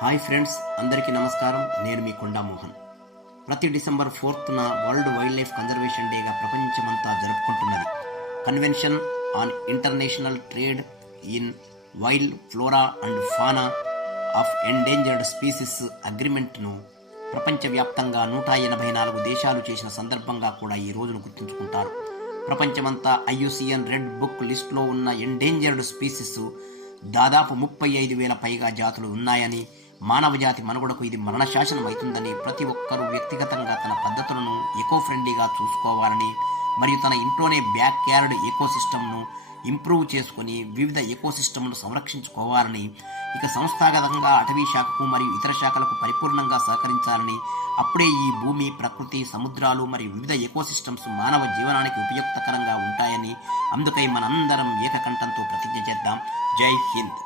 Hi friends, అందరికీ నమస్కారం. నేను మీ కొండా మోహన్. ప్రతి డిసెంబర్ 4న వరల్డ్ వైల్డ్ లైఫ్ కన్జర్వేషన్ డేగా ప్రపంచమంతా జరుపుకుంటున్నది. Convention on international trade in wild flora and fauna of endangered species అగ్రిమెంట్ను ప్రపంచవ్యాప్తంగా 184 దేశాలు చేసిన సందర్భంగా కూడా ఈ రోజును గుర్తుంచుకుంటారు. ప్రపంచమంతా IUCN రెడ్ బుక్ లిస్టులో ఉన్న ఎండేంజర్డ్ స్పీసీస్ దాదాపు 35,000 పైగా జాతులు ఉన్నాయని, మానవజాతి మనుగడకు ఇది మరణశాసనం అవుతుందని, ప్రతి ఒక్కరూ వ్యక్తిగతంగా తన పద్ధతులను ఎకో ఫ్రెండ్లీగా చూసుకోవాలని మరియు తన ఇంట్లోనే బ్యాక్ యార్డ్ ఎకోసిస్టమ్ను ఇంప్రూవ్ చేసుకుని వివిధ ఎకోసిస్టమ్ను సంరక్షించుకోవాలని, ఇక సంస్థాగతంగా అటవీ శాఖకు మరియు ఇతర శాఖలకు పరిపూర్ణంగా సహకరించాలని, అప్పుడే ఈ భూమి, ప్రకృతి, సముద్రాలు మరియు వివిధ ఎకోసిస్టమ్స్ మానవ జీవనానికి ఉపయుక్తకరంగా ఉంటాయని, అందుకై మనందరం ఏకకంఠంతో ప్రతిజ్ఞ చేద్దాం. జై హింద్.